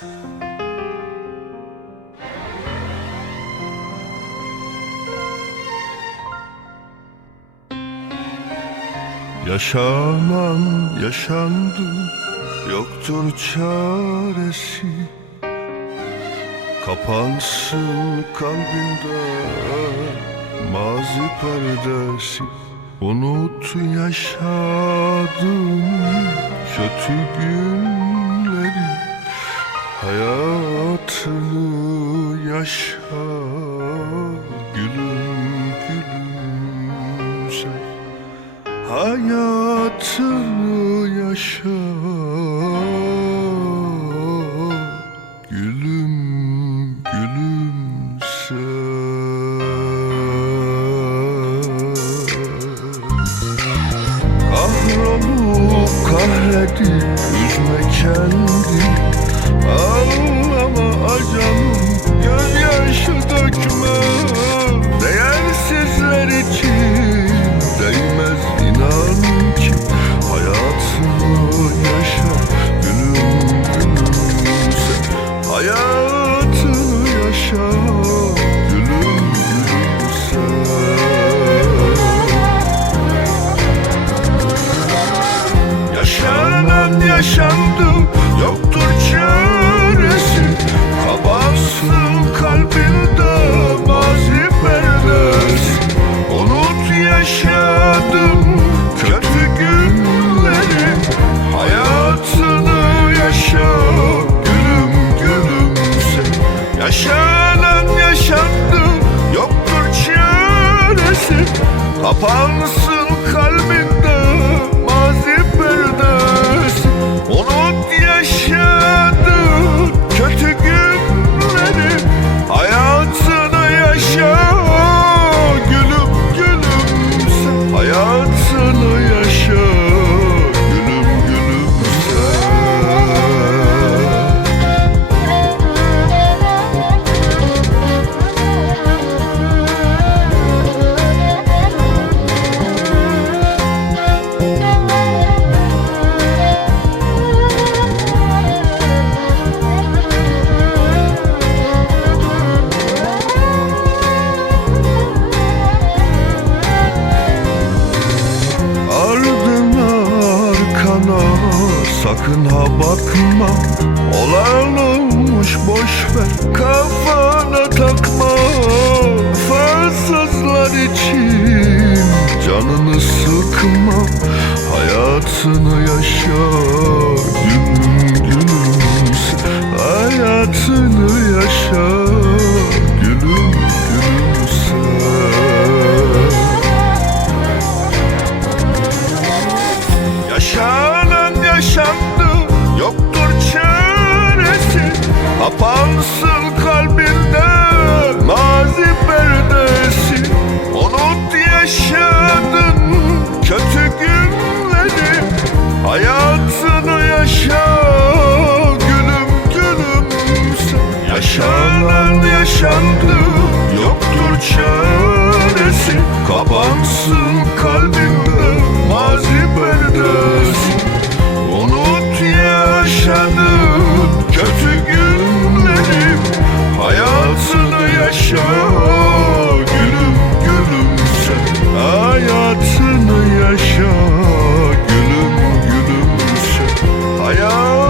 Yaşanan yaşandı, yoktur çaresi. Kapansın kalbinde mazi perdesi. Unut yaşadığın kötü günleri, hayatını yaşa gülüm gülümse. Hayatını yaşa gülüm gülümse. Kahrolup kahredip üzme kendi, ağlama acanım, gözyaşı dökme. Değersizler için değmez inan ki, hayatını yaşa gülüm gülümse. Hayatını yaşa gülüm gülümse. Yaşanan yaşandı, yoktur çaresi. Kapansın kalbinde mazi perdesi. Unut yaşadın kötü günleri, hayatını yaşa gülüm gülümse. Yaşanan yaşandı, yoktur çaresi. Kapansın kalbinde mazi perdesi. Unut yaşadın kötü günleri, hayatını yaşa gülüm gülümse. Hayatını yaşa gülüm gülümse. Sakın ha bakma, olan olmuş boşver, kafana takma. Vefasızlar için canını sıkma, hayatını yaşa gülüm gülümse. Hayatını yaşa gülüm gülümse. Yaşanan yaşandı, yoktur çaresi. Kapansın kalbinde mazi perdesi. Unut yaşadın kötü günleri, hayatını yaşa gülüm gülümse. Yaşanan yaşandı, yoktur çaresi. Kapansın kalbinde mazi perdesi. Unut yaşadın kötü günleri, hayatını yaşa gülüm gülümse. Hayatını yaşa gülüm gülümse. Hayat